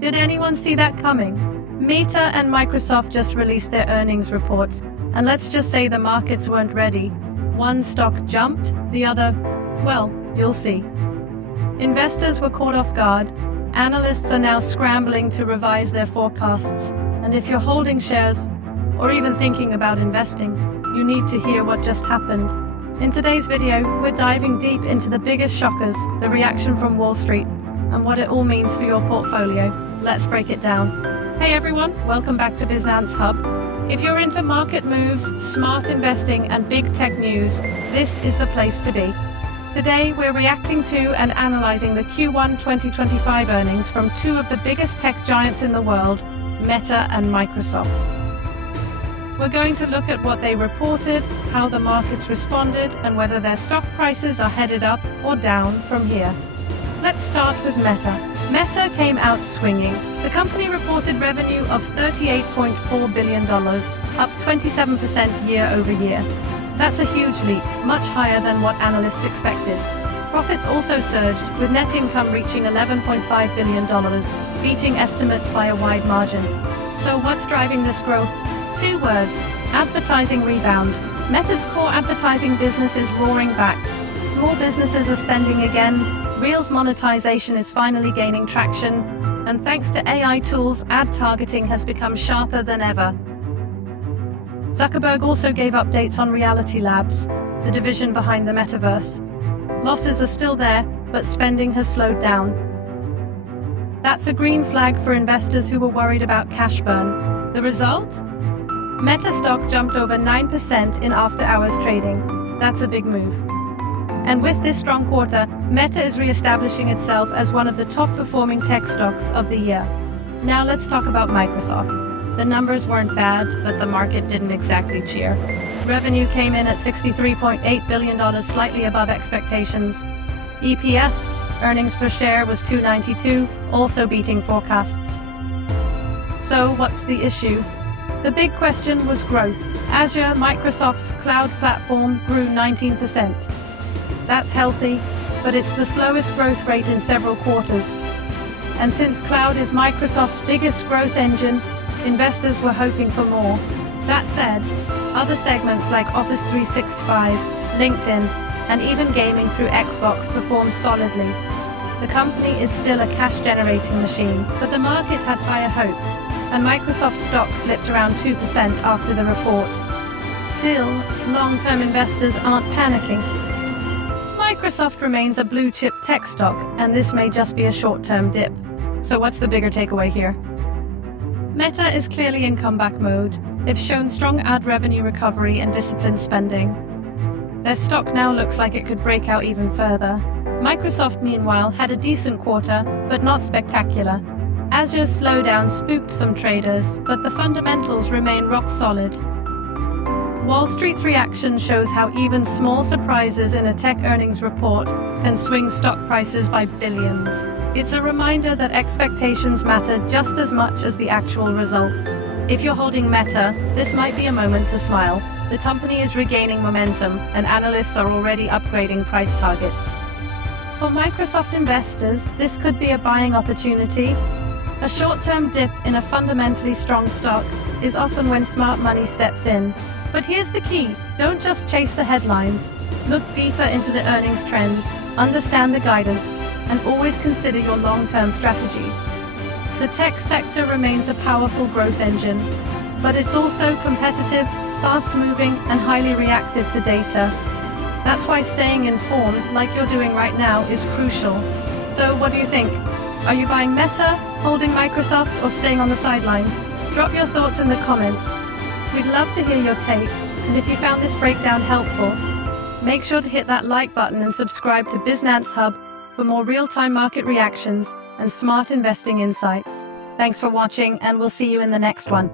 Did anyone see that coming? Meta and Microsoft just released their earnings reports, and let's just say the markets weren't ready. One stock jumped, the other, well, you'll see. Investors were caught off guard. Analysts are now scrambling to revise their forecasts, and if you're holding shares, or even thinking about investing, you need to hear what just happened. In today's video, we're diving deep into the biggest shockers, the reaction from Wall Street, and what it all means for your portfolio. Let's break it down. Hey everyone, welcome back to BizNance Hub. If you're into market moves, smart investing, and big tech news, this is the place to be. Today, we're reacting to and analyzing the Q1 2025 earnings from two of the biggest tech giants in the world, Meta and Microsoft. We're going to look at what they reported, how the markets responded, and whether their stock prices are headed up or down from here. Let's start with Meta. Meta came out swinging. The company reported revenue of $38.4 billion, up 27% year over year. That's a huge leap, much higher than what analysts expected. Profits also surged, with net income reaching $11.5 billion, beating estimates by a wide margin. So what's driving this growth? Two words: advertising rebound. Meta's core advertising business is roaring back. Small businesses are spending again, Reels monetization is finally gaining traction, and thanks to AI tools, ad targeting has become sharper than ever. Zuckerberg also gave updates on Reality Labs, the division behind the metaverse. Losses are still there, but spending has slowed down. That's a green flag for investors who were worried about cash burn. The result? Meta stock jumped over 9% in after-hours trading. That's a big move. And with this strong quarter, Meta is re-establishing itself as one of the top-performing tech stocks of the year. Now let's talk about Microsoft. The numbers weren't bad, but the market didn't exactly cheer. Revenue came in at $63.8 billion, slightly above expectations. EPS, earnings per share, was $2.92, also beating forecasts. So what's the issue? The big question was growth. Azure, Microsoft's cloud platform, grew 19%. That's healthy, but it's the slowest growth rate in several quarters. And since cloud is Microsoft's biggest growth engine, investors were hoping for more. That said, other segments like Office 365, LinkedIn, and even gaming through Xbox performed solidly. The company is still a cash-generating machine, but the market had higher hopes, and Microsoft stock slipped around 2% after the report. Still, long-term investors aren't panicking. Microsoft remains a blue-chip tech stock, and this may just be a short-term dip. So what's the bigger takeaway here? Meta is clearly in comeback mode. They've shown strong ad revenue recovery and disciplined spending. Their stock now looks like it could break out even further. Microsoft, meanwhile, had a decent quarter, but not spectacular. Azure's slowdown spooked some traders, but the fundamentals remain rock solid. Wall Street's reaction shows how even small surprises in a tech earnings report can swing stock prices by billions. It's a reminder that expectations matter just as much as the actual results. If you're holding Meta, this might be a moment to smile. The company is regaining momentum, and analysts are already upgrading price targets. For Microsoft investors, this could be a buying opportunity. A short-term dip in a fundamentally strong stock is often when smart money steps in. But here's the key: don't just chase the headlines. Look deeper into the earnings trends, understand the guidance, and always consider your long-term strategy. The tech sector remains a powerful growth engine, but it's also competitive, fast-moving, and highly reactive to data. That's why staying informed, like you're doing right now, is crucial. So what do you think? Are you buying Meta, holding Microsoft, or staying on the sidelines? Drop your thoughts in the comments. We'd love to hear your take, and if you found this breakdown helpful, make sure to hit that like button and subscribe to BizNance Hub for more real-time market reactions and smart investing insights. Thanks for watching, and we'll see you in the next one.